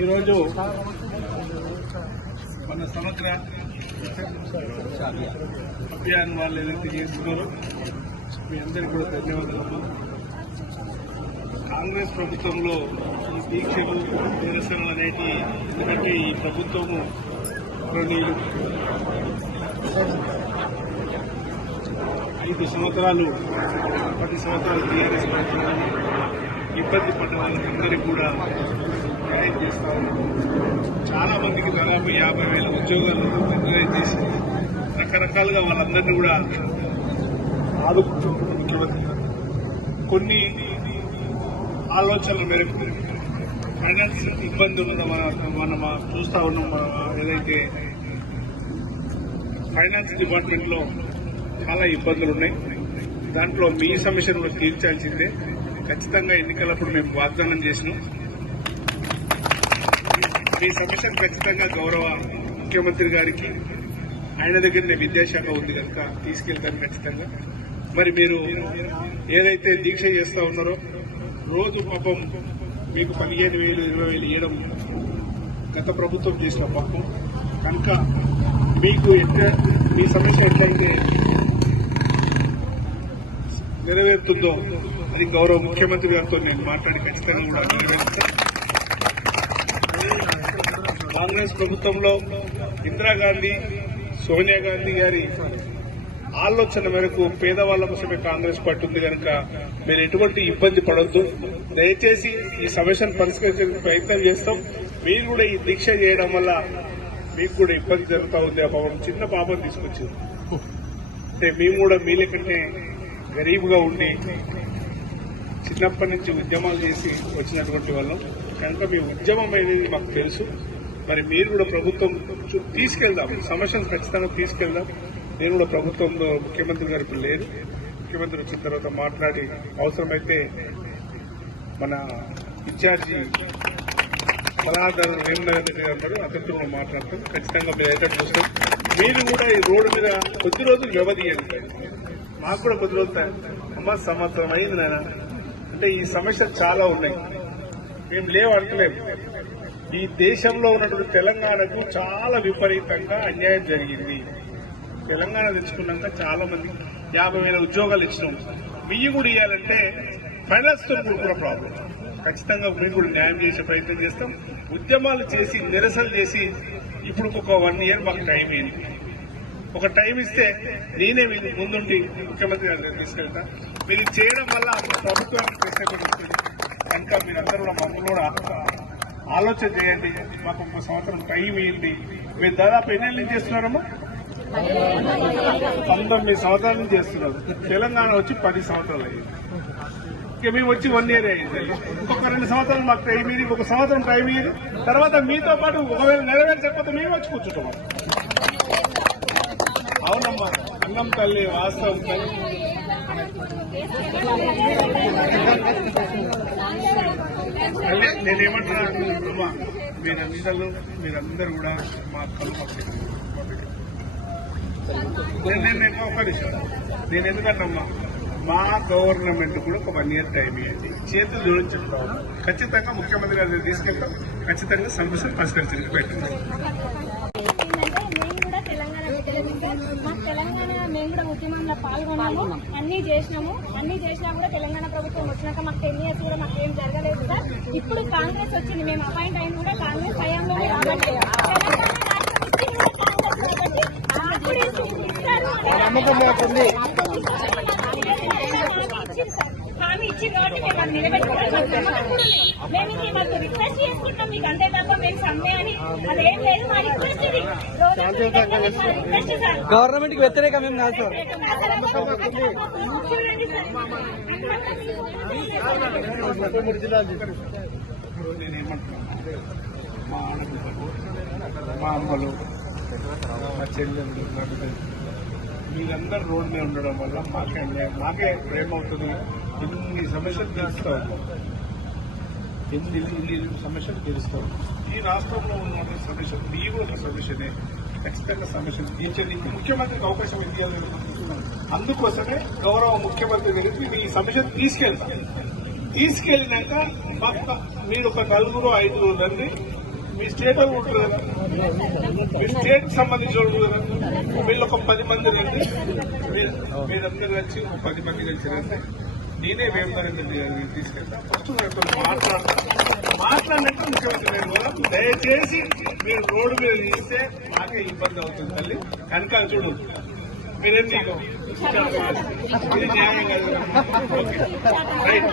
ఈరోజు మన సమగ్ర అభియాన్ వాళ్ళు ఏదైతే చేస్తున్నారో మీ అందరికీ కూడా ధన్యవాదాలు. కాంగ్రెస్ ప్రభుత్వంలో ఈ దీక్షలు నిరసనలు అనేటి ఎందుకంటే ఈ ప్రభుత్వము రెండు ఐదు సంవత్సరాలు పది సంవత్సరాలు టీఆర్ఎస్ ప్రభుత్వం ఇబ్బంది పడ్డ వాళ్ళందరికీ కూడా న్యాయం చేస్తా చాలా మందికి దాదాపు యాభై వేల ఉద్యోగాలు నిర్ణయం చేసి రకరకాలుగా వాళ్ళందరినీ కూడా ఆదుకుంటున్నారు ముఖ్యమంత్రి కొన్ని ఆలోచనల మేరకు ఫైనాన్స్ ఇబ్బందులు ఉన్న మన- మనం చూస్తా ఉన్నాం మన ఏదైతే ఫైనాన్స్ డిపార్ట్మెంట్లో చాలా ఇబ్బందులు ఉన్నాయి. దాంట్లో మీ సమస్యను కూడా తీర్చాల్సిందే. ఖచ్చితంగా ఎన్నికలప్పుడు మేము వాగ్దానం చేసినాం. మీ సమస్యను ఖచ్చితంగా గౌరవ ముఖ్యమంత్రి గారికి ఆయన దగ్గరనే విద్యాశాఖ ఉంది కనుక తీసుకెళ్తాను ఖచ్చితంగా. మరి మీరు ఏదైతే దీక్ష చేస్తా ఉన్నారో రోజు పాపం మీకు పదిహేను వేలు ఇరవై వేలు ఇవ్వడం గత ప్రభుత్వం చేసిన పాపం. కనుక మీకు ఎట్లా మీ సమస్య ఎట్లయితే నెరవేరుతుందో అది గౌరవ ముఖ్యమంత్రి గారితో నేను మాట్లాడి ఖచ్చితంగా కూడా నెరవేరుస్తాను కాంగ్రెస్ ప్రభుత్వంలో ఇందిరాగాంధీ సోనియా గాంధీ గారి ఆలోచన మేరకు పేదవాళ్ళ కోసమే కాంగ్రెస్ పార్టీ ఉంది కనుక మీరు ఎటువంటి ఇబ్బంది పడొద్దు. దయచేసి ఈ సమస్యను పరిష్కరించే ప్రయత్నం చేస్తాం. మీరు కూడా ఈ దీక్ష చేయడం వల్ల మీకు కూడా ఇబ్బంది జరుగుతూ ఉంది. ఆ పాపం చిన్న పాపం తీసుకొచ్చింది. అంటే మేము కూడా మీ లెక్కనే గరీబ్గా ఉండి చిన్నప్పటి నుంచి ఉద్యమాలు చేసి వచ్చినటువంటి వాళ్ళం. కనుక మీ ఉద్యమం అనేది మాకు తెలుసు. మరి మీరు కూడా ప్రభుత్వం తీసుకెళ్దాం. సమస్యను ఖచ్చితంగా తీసుకెళ్దాం. నేను కూడా ప్రభుత్వంలో ముఖ్యమంత్రి గారు ఇప్పుడు లేరు. ముఖ్యమంత్రి వచ్చిన తర్వాత మాట్లాడి అవసరమైతే మన ఇన్ఛార్జి సలహాదారు వేమనగర్ రెడ్డి గారు అతనితో కూడా మాట్లాడతాం. ఖచ్చితంగా మీరు అయితే చూస్తాం మీరు కూడా ఈ రోడ్డు మీద కొద్ది రోజులు వ్యవధియండి. మాకు కూడా కొద్ది రోజులు అమ్మ సంవత్సరం అయింది నాయన. అంటే ఈ సమస్యలు చాలా ఉన్నాయి. మేము లేవు అంటలేము ఈ దేశంలో ఉన్నటువంటి తెలంగాణకు చాలా విపరీతంగా అన్యాయం జరిగింది. తెలంగాణ తెచ్చుకున్నాక చాలా మంది యాభై వేల ఉద్యోగాలు ఇచ్చినాం. వెయ్యి కూడా ఇవ్వాలంటే ఫైనాన్స్తో కూడా ప్రాబ్లం. ఖచ్చితంగా మేము కూడా న్యాయం చేసే ప్రయత్నం చేస్తాం. ఉద్యమాలు చేసి నిరసనలు చేసి ఇప్పుడు ఒక వన్ ఇయర్ మాకు టైం అయింది. ఒక టైం ఇస్తే నేనే ముందుండి ముఖ్యమంత్రి గారు తీసుకెళ్తా. మీరు చేయడం వల్ల ప్రభుత్వానికి కష్టపడుతుంది కనుక మీరందరూ కూడా మమ్మల్ని కూడా ఆలోచన చేయండి. మాకు ఒక సంవత్సరం టైం ఇవ్వండి మీరు దాదాపు ఎన్ని ఏళ్ళు చేస్తున్నారమ్మా? పంతొమ్మిది సంవత్సరాల నుంచి చేస్తున్నారు. తెలంగాణ వచ్చి పది సంవత్సరాలు అయ్యింది. ఇక మేము వచ్చి వన్ ఇయర్ అయ్యింది. ఇంకొక రెండు సంవత్సరాలు మాకు టైం ఇది ఒక సంవత్సరం టైం ఇది తర్వాత మీతో పాటు ఒకవేళ నెరవేర్చకపోతే మేము వచ్చి కూర్చుంటాం. అవునమ్మా. అన్నం తల్లి వాస్తవం తల్లి. తల్లి నేనేమంటున్నాను అమ్మా మీరందరూ మీరందరూ కూడా మా అక్కలు మా నేను నేను ఒక నిమిషం. నేను ఎందుకంటమ్మా మా గవర్నమెంట్ కూడా ఒక వన్ ఇయర్ టైం ఇవ్వండి చేతులు జోడించి ఖచ్చితంగా ముఖ్యమంత్రి గారి తీసుకెళ్తాం ఖచ్చితంగా సమస్యలు పరిష్కరించడానికి పెట్టండి ఏంటంటే మేము కూడా తెలంగాణ బిడ్డలమే సార్. మాకు తెలంగాణ మేము కూడా ఉద్యమంలో పాల్గొన్నాము అన్ని చేసినాము. అన్ని చేసినా కూడా తెలంగాణ ప్రభుత్వం వచ్చినాక మాకు టెన్ ఇయర్స్ కూడా మాకు ఏం జరగలేదు సార్. ఇప్పుడు కాంగ్రెస్ వచ్చింది మేము అపాయింట్ అయిన కూడా కాంగ్రెస్ హయాంలోనే కాబట్టి కూడా హామీ ఇచ్చింది కాబట్టి మేము నిలబెట్టుకోవాలి మేము ఇది రిక్వెస్ట్ చేసుకుంటాం మీకు అంతే గవర్నమెంట్కి వ్యతిరేకం ఏం కాదు సార్ మా మా అమ్మలు మా చెల్లెళ్ళు వీళ్ళందరూ రోడ్డు మీద ఉండడం వల్ల మాకే. మాకే ప్రేమ అవుతుంది. ఇన్ని సమస్యలు తీరుస్తాం. ఎన్ని ఇన్ని సమస్యలు తీరుస్తాం. ఈ రాష్ట్రంలో ఉన్న సమస్యలు మీ ఒక సమస్యనే ఖచ్చితంగా సమస్యను తీర్చండి ముఖ్యమంత్రికి అవకాశం ఇవ్వాలి అందుకోసమే గౌరవ ముఖ్యమంత్రి గారికి ఈ సమస్యను తీసుకెళ్తాం. తీసుకెళ్ళినాక పక్క మీరు ఒక నలుగురు ఐదుగురు రండి. మీ స్టేట్ వాళ్ళు ఉంటారు మీ స్టేట్ సంబంధించిన వాళ్ళు వీళ్ళు ఒక పది మంది రండి. మీరు- మీరందరూ వచ్చి ఒక పది మంది కలిసి రండి. నేనే వేమనరేంద్ర గారిని తీసుకెళ్తా ఫస్ట్ నాతో మాట్లాడతాను. మాట్లాడినట్టు ముఖ్యమంత్రి గారు కూడా దయచేసి మీరు రోడ్డు మీద తీస్తే మాకే ఇబ్బంది అవుతుంది తల్లి. కనుక చూడు. మీరేం నీకు ఇది న్యాయం కాదు. ఓకే. రైట్.